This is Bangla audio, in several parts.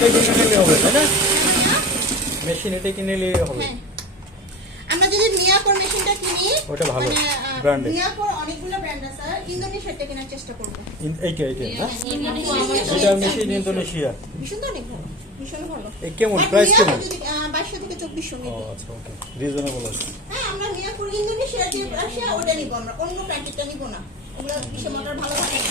মেজারমেন্টটা কিনে নিলে হবে তাই না? মেশিন এটা কিনে নিলে হবে। আমরা যদি মিয়াকোর মেশিনটা কিনি ওটা ভালো মানে ব্র্যান্ড। মিয়াকোর অনেকগুলো ব্র্যান্ড আছে স্যার, ইন্দোনেশিয়াতে কেনার চেষ্টা করব। এইটা না? এটা মেশিন ইন্দোনেশিয়া। ভীষণ তো অনেক ভালো, ভীষণ ভালো। কেমন প্রাইস কেমন? 2200 থেকে 2400 ও নিব। আচ্ছা ওকে, রিজনেবল আছে। হ্যাঁ, আমরা মিয়াকোর ইন্দোনেশিয়ার যে রাশিয়া ওটা নিব, আমরা অন্য ব্র্যান্ডটা নিব না। ওগুলো বিশে মোটর ভালো থাকে না।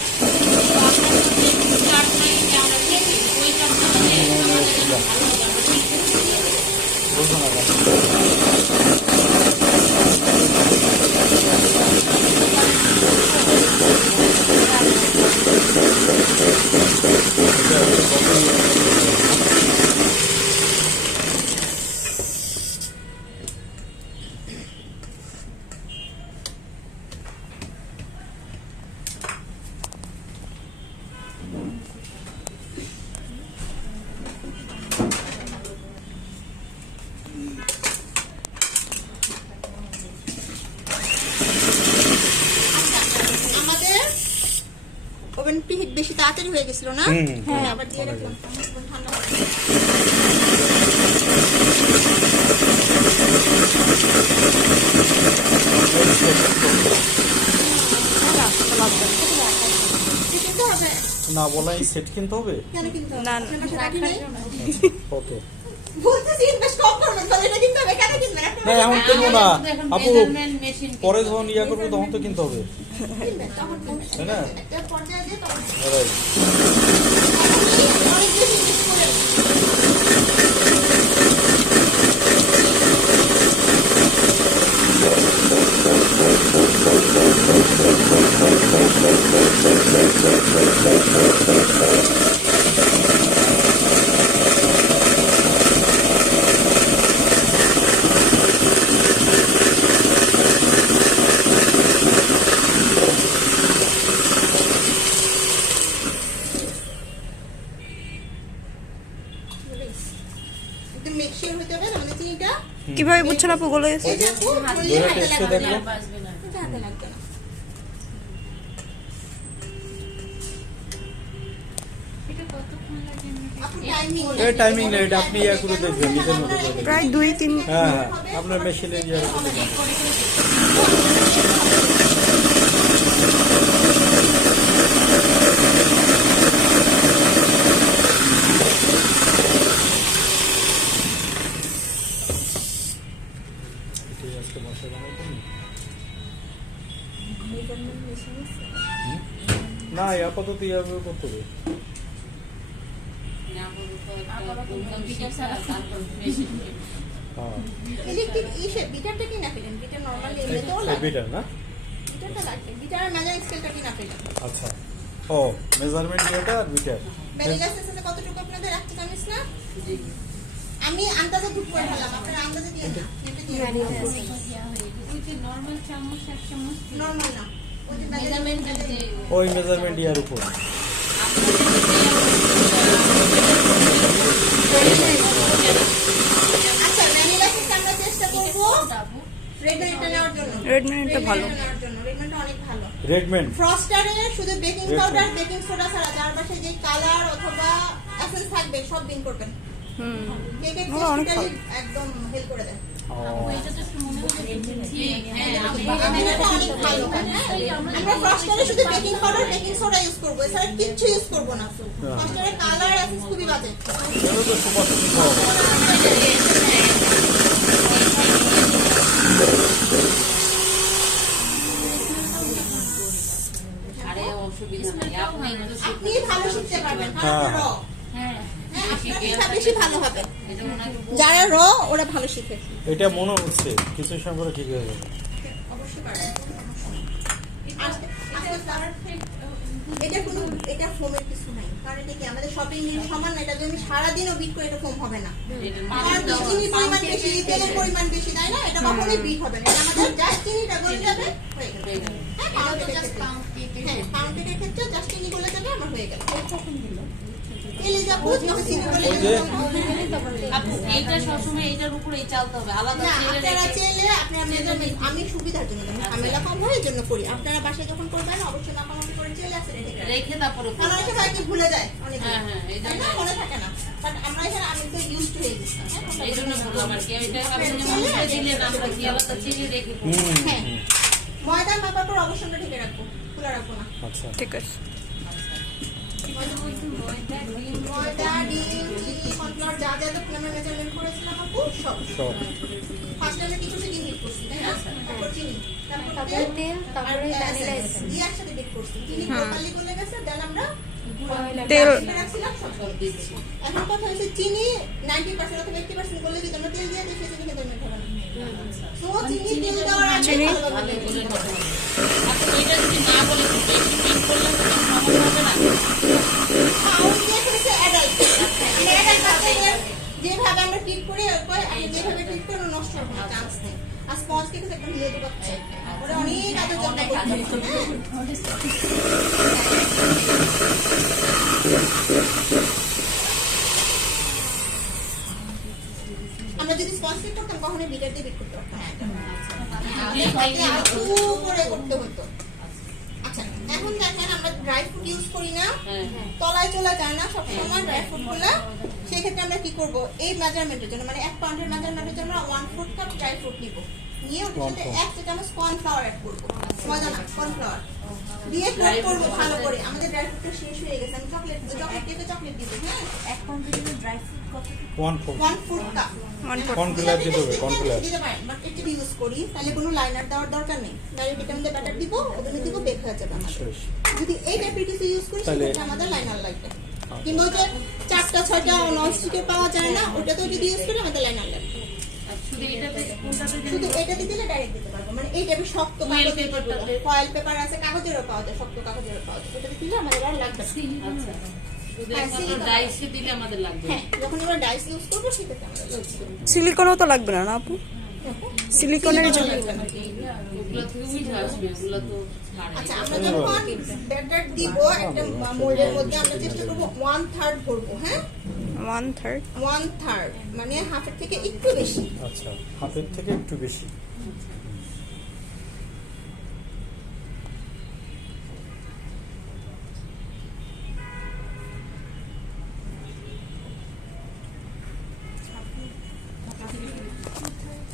ওভেন প্রিহিট বেশি তাড়াতাড়ি হয়ে গেছিল না? হ্যাঁ, আবার দিয়ে রাখলাম ঠান্ডা হবে। কিনতে হবে না বলাই সেট কিনতে হবে। কেন কিনতে হবে? না, আপনার কাছে রাখি নাই? ওকে বলতেছি ইনভেস্ট কম করবেন, তাহলে এটা কিনতে হবে। কেন কিনবেন? না এখন কিনবো না আপু, পরে যখন ইয়া করবো তখন তো কিনতে হবে কিনবেন তখন তাই না? একটা পর্যায়ে দিয়ে তখন Alright. অনেক বেশি ইনভেস্ট করে একদম মেক শিওর হতে হবে আমাদের চিনিটা। কিভাবে বুঝছেন আপু গলে গেছে? এই যে আপু, বললে ধরে হাতে টেস্টে লাগবে দেখো। না। এটা হাতে লাগবে না। আপু টাইমিং এই টাইমিং নেই, এটা আপনি ইয়া করে দেখবেন নিজের মতো করে দেখবেন। প্রায় 2-3 হ্যাঁ হ্যাঁ আপনার মেশিনে ইয়া করে দেখবেন। এটাই আজকে মশলা বানাবো না? না আপাতত ইয়াবে করতে হবে। হ্যাঁ ইলেকট্রিক ইসে বিটারটা কি না পেলেন? বিটার নরমালি এমনিতেও এই লাগে। বিটার না? বিটারটা লাগবে। বিটার মেজারিং স্কেলটা কি না পেলেন? আচ্ছা ও মেজারমেন্ট এটা আর বিটার। ভ্যানিলা এসেন্সে কতটুকু আপনাদের রাখতে জানিস না? আমি আন্দাজে দুধ করে ফেলাম, আপনারা আন্দাজে দিয়ে না। এটা দিয়ে নরমাল না। ওই যে মেজারমেন্ট ওই মেজারমেন্ট ইয়ার উপর। আচ্ছা, ভ্যানিলা এসেন্স আমরা চেষ্টা করব রেড ম্যানটা নেওয়ার জন্য। রেড ম্যানটা ভালো। রেড ম্যানটা অনেক ভালো। রেডমেন্ট ফ্রস্টারে শুধু baking Red powder, Man। Baking soda ছাড়া যার পাশে যে কালার অথবা এসেন্স থাকবে সব বিন করবেন। কেকের ওরা অনেক টেস্টটাই একদম হেল্প করে দেয়। ও এটা অনেক ভালো হয়, হ্যাঁ। আমরা ফ্রস্টারে শুধু baking powder, baking soda use করব, এছাড়া কিচ্ছু ইউজ করব না। ফ্রস্টারে কালার এসেন্স খুবই বাজে। এটা তো সুপার সুপার। আপনি ভালো শিখতে পারবেন, হ্যাঁ। র আপনার পিঠা বেশি ভালো হবে। যারা র ওরা ভালো শিখে। এটা মনে হচ্ছে কিছু সময় পরে ঠিক হয়ে যাবে। অবশ্যই পারবেন। এটা কোনো এটা ফোমের কিছু নাই, কারণ এটা কি আমাদের শপিং এর সমান না। এটা যদি আমি সারাদিনও বিট করে এটা ফোম হবে না, কারণ চিনির পরিমাণ বেশি, তেলের পরিমাণ বেশি, তাই না? এটা কখনোই বিট হবে না। এটা আমাদের জাস্ট চিনিটা গলে যাবে, হয়ে গেল। হ্যাঁ, পাউন্ড কেকের ক্ষেত্রে জাস্ট চিনি গলে যাবে, আমার হয়ে গেল। তেলে যাবো যখন চিনি গলে ওই যে আপু এইটা সবসময় এইটার উপরেই চালতে হবে, আলাদা না, ছেড়ে আপনারা রেখে। চাইলে আপনারা মেজারমেন্ট আমি সুবিধার জন্য দেবো, ঝামেলা কম হয় এর জন্য করি। আপনারা বাসায় যখন করবেন অবশ্যই মাপামাপি করে চেলে আসে রেখে দেবেন। রেখে তারপরে কারণ এটা হয় কি ভুলে যায় অনেকে, হ্যাঁ, হ্যাঁ, এই তাই জন্য না? মনে থাকে না। বাট সমস্যা এই জন্য বললাম আর কি, ওইটা আপনি যেমন বলে দিলেন, আমরা কি আলাদা চিনি রেখে হ্যাঁ ময়দা মাপার পর অবশ্যই আমরা ঢেকে রাখবো, খোলা রাখবো না। আচ্ছা ঠিক আছে। ময়দা, ডিম, চিনি, কর্নফ্লাওয়ার যা যা যখন আমরা মেজারমেন্ট করেছিলাম আপু সব সব ফার্স্টে আমরা কি করছি, ডিম বিট করছি তাই না, তারপর চিনি, তারপর তেল, তারপরে ভ্যানিলা এসেন্স দিয়ে একসাথে বিট করছি, চিনি প্রপারলি গলে গেছে, দেন আমরা তেল রাখছিলাম সব সব দিচ্ছি। এখন কথা হচ্ছে চিনি 90% অথবা 80% গলে যদি আমরা তেল দিয়ে দিই সেটা কিন্তু মেল্ট হবে না। তো চিনি তেল দেওয়ার আগে চিনি। ভালোভাবে ভালো করে কথা বলুন। আপনি এটা যদি না বলে একটু বেশি পিট করলে তো কোনো সমস্যা হবে না। যেভাবে আমরা ট্রিট করি আমি যেভাবে ট্রিট করি নষ্ট হবে না, চান্স নেই। আর স্পঞ্জ কেক একদম মৃদু পাচ্ছে, ওরা অনেক আদর যত্ন করতে আমরা যদি স্পঞ্জ কেক করতাম কখনোই বিটার দিয়ে বিট করতে পারতাম না। আলতু করে করতে হতো। আচ্ছা এখন দেখেন আমরা ড্রাই ফ্রুট ইউজ করি না, তলায় চলে যায় না সব সময় ড্রাই ফ্রুট গুলা, সেক্ষেত্রে আমরা কি করব, এই মেজারমেন্টের জন্য মানে 1 পাউন্ডের মেজারমেন্টের জন্য 1/4 কাপ ড্রাই ফ্রুট নিব, নিয়ে ওটার সাথে 1 চা চামচ কর্নফ্লাওয়ার অ্যাড করব, ময়দা না কর্নফ্লাওয়ার দিয়ে কোট করব ভালো করে। আমাদের ড্রাই ফ্রুটটা শেষ হয়ে গেছে, আমি চকলেট কেকে চকলেট দিব, হ্যাঁ 1 পাউন্ডের জন্য ড্রাই ফ্রুট কত, 1/4 কাপ কর্নফ্লাওয়ার দিতে হবে, কর্নফ্লাওয়ার দিতে পারেন, বাট একটু ইউজ করি তাহলে কোনো লাইনার দেওয়ার দরকার নেই, ডাইরেক্ট এটা মধ্যে ব্যাটার দিব, ওখানে দিব, বেক হয়ে যাবে আমাদের। যদি এই টাইপের কিছু ইউজ করি সেটা আমাদের লাইনার লাগবে, কিংবা ওই যে 4টা 6টা ননস্টিকের পাওয়া যায় না, ওটাতেও যদি ইউজ করি আমাদের লাইনার লাগবে। শুধু এটাতে কোনটাতে শুধু এটাতে দিলে ডাইরেক্ট দিতে পারবো, মানে এই টাইপের শক্ত কাগজের ফয়েল পেপার আছে, কাগজেরও পাওয়া যায়, শক্ত কাগজেরও পাওয়া যায়, এটাতে দিলে আমাদের আর লাগবে না। আচ্ছা শুধু একমাত্র ডাইসে দিলে আমাদের লাগবে। হ্যাঁ যখন আমরা ডাইস ইউজ করবো সেটাতে আমাদের লাগবে। সিলিকনও তো লাগবে না, না আপু? সিলিকনের জন্য ওগুলো থেকে উঠে আসবে, ওগুলো তো ছাড়ে। আচ্ছা আমরা যখন ব্যাটার দিব একটা মোল্ডের মধ্যে আমরা চেষ্টা করব 1/3 ভরবো, হ্যাঁ 1/3 1/3 মানে হাফের থেকে একটু বেশি। আচ্ছা হাফের থেকে একটু বেশি।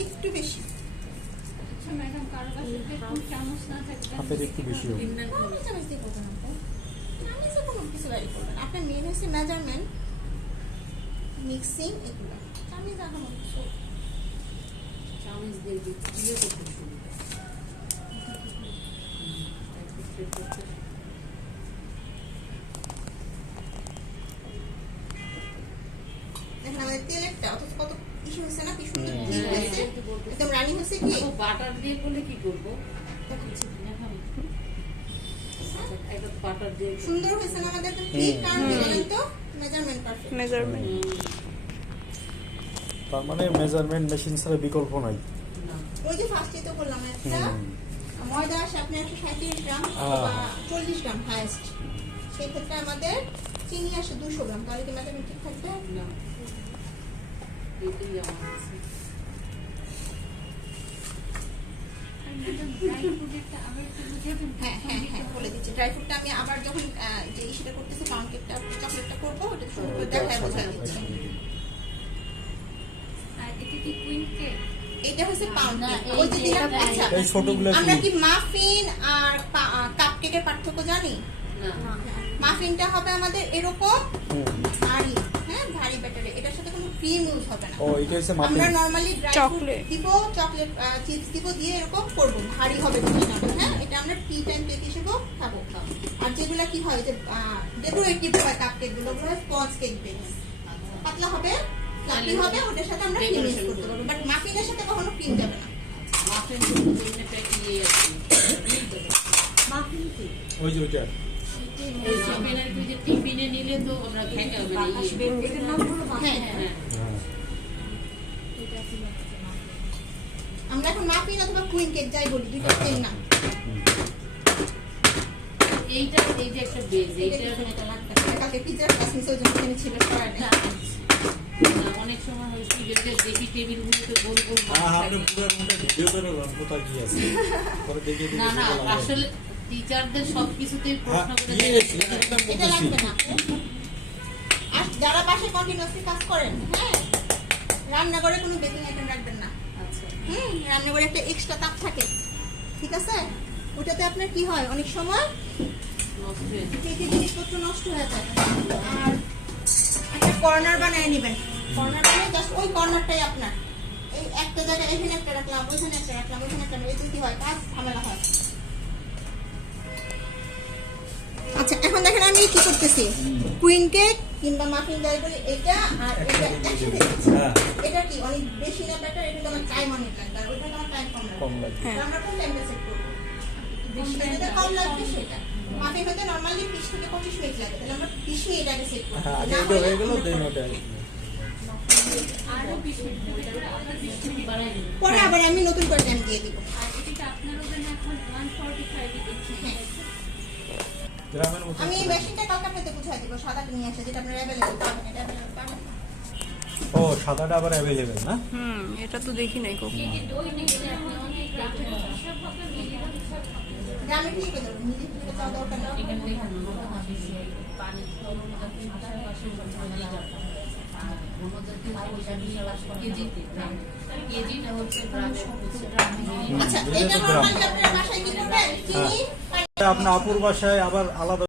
একটু বেশি হাফের একটু বেশি হবে। আমি চামচ দিয়ে করবো না তো। আমি যে কোনো কিছু ভ্যারি করবো না, আপনার মেন হচ্ছে মেজারমেন্ট, মিক্সিং, এগুলো আমি দেখো কিছু চামচ দিয়ে দিচ্ছি, দিয়ে করতে সুবিধা। দেখেন আমাদের তেলেরটা অথচ কত ইস্যু হয়েছে না, কি সুন্দর ঠিক হয়েছে, একদম রানিং হয়েছে কি ও বাটার দিয়ে করলে কি করবো? একটা বাটার দিয়ে সুন্দর হয়েছে না আমাদের একদম ঠিক, কারণ কি বলেন তো মেজারমেন্ট পারফেক্ট। মেজারমেন্ট। তার মানে মেজারমেন্ট মেশিন ছাড়া বিকল্প নাই। ওই যে ফার্স্টে তো করলাম একটা ময়দা আসে আপনি 137 গ্রাম বা 40 গ্রাম হাইয়েস্ট, সেই ক্ষেত্রে আমাদের চিনি আসে 200 গ্রাম, তাহলে কি মেজারমেন্ট ঠিক থাকবে? না, এটাই আমার আছে। হ্যাঁ হ্যাঁ হ্যাঁ বলে দিচ্ছি, ড্রাই ফ্রুটটা আমি আবার যখন যে ইস্যুটা করতেছি পাউন্ড কেকটা চকলেটটা করবো ওটা সুন্দর করে দেখায় বোঝায় দিচ্ছি। এটা হচ্ছে পাউন্ড কেক, ওই যে দিলাম। আচ্ছা এই ছোটগুলো আমরা কি কি মাফিন আর কাপ কেকের পার্থক্য জানি? না, মাফিনটা হবে আমাদের এরকম ভারী, হ্যাঁ ভারী ব্যাটারে, এটার সাথে কোনো ক্রিম ইউজ হবে না। ও এটা হচ্ছে মাফিন। আমরা নরমালি ড্রাই ফ্রুট চকলেট দিব, চকলেট চিপস দিব, দিয়ে এরকম করব, ভারী হবে জিনিসটা, হ্যাঁ এটা আমরা টি টাইম কেক হিসেবে খাবো। আর যেগুলা কি হয় যে ডেকোরেটিভ হয় কাপ কেক গুলো, ওগুলো স্পঞ্জ কেক বেস, পাতলা হবে, ফ্লাফি হবে, ওটার সাথে আমরা ক্রিম ইউজ করতে পারবো, বাট মাফিনের সাথে কখনো ক্রিম যাবে না। মাফিন শুধু দুইটা ইয়ে আছে। ওই যে ওইটা ওই মাফিনের তুই যে টিফিনে নিলে তো আমরা খেতে হবে না, হ্যাঁ হ্যাঁ। আমরা এখন মাফিন অথবা কুইন কেক যাই বলি, দুইটা সেম না। এইটা এই যে একটা বেজ, এইটা এটা লাগবে না, কালকে পিৎজার ক্লাস মিস হয়ে যাবে, ছিল করার নেই। অনেক সময় হয় কি যে দেখি টেবিল গুলোতে গোল গোল ভাগ আপনি থাকে। পুরো রুমটা ভিডিও করে রাখবো, তার কি আছে পরে দেখিয়ে দিই। না না, আসলে টিচারদের সবকিছুতেই প্রশ্ন করে এটা লাগবে না। আর যারা বাসায় কন্টিনিউয়াসলি কাজ করেন, হ্যাঁ রান্নাঘরে কোনো বেকিং আইটেম রাখবেন না। রান্নাঘরে একটা এক্সট্রা তাপ থাকে, ঠিক আছে? ওটাতে আপনার কি হয়, অনেক সময় থেকে জিনিসপত্র নষ্ট হয়ে যায়। আর একটা কর্নার বানিয়ে নেবেন, কর্নার বানিয়ে জাস্ট ওই কর্নারটাই আপনার এই একটা জায়গায় এখানে একটা রাখলাম, ওইখানে একটা রাখলাম, ওইখানে একটা, এতে কি হয়, কাজ ঝামেলা হয়। আচ্ছা, এখন দেখেন আমি কি করতেছি, কুইন কেক কিংবা মাফিন যাই বলি, এটা আর এটা একসাথে দিচ্ছি। হ্যাঁ এটা কি অনেক বেশি না ব্যাটার, এটা তো আমার টাইম অনেক লাগবে, আর ওইটা তো আমার টাইম কম লাগবে। হ্যাঁ। আমরা কোন টাইমটা সেট করব, যেটা কম লাগবে সেটা। মাফিন হতে নরমালি 20 থেকে 25 মিনিট লাগে, তাহলে আমরা 20 মিনিট আগে সেট করব। আগে এটা হয়ে গেল, দেন ওটা আরো 20 মিনিট আবার 20 মিনিট বাড়াই দিন। পরে আবার আমি নতুন করে টাইম দিয়ে দিব। আর এটা আপনার ওখানে এখন 145 এ দিচ্ছি। হ্যাঁ, গ্রামের মতো আমি এই মেশিনটা কালকে আপনাদের বুঝাই দিব, সাদাটা নিয়ে আসে, যেটা আপনারা অ্যাভেলেবল পাবেন, এটা available পাবেন না। ও সাদাটা আবার অ্যাভেলেবেল না? এটা তো দেখি নাই কখনো। ওই নিচে আপনি অনেক রাখতে হিসাব হবে, মিলিয়ে হিসাব হবে। গ্রামে কি করে দেবো, নিজে থেকে চাওয়া দরকার নেই। এখানে দেখুন পানি আশেপাশে ঝামেলা যাবে। আর ঘনজাতি পয়সা দিয়ে কেজিতে কেজিটা হচ্ছে প্রায় 70 গ্রাম। আচ্ছা, এটা নরমালি আপনারা বাসায় কি করবেন, চিনি আপনার আপুর বাসায় আবার আলাদা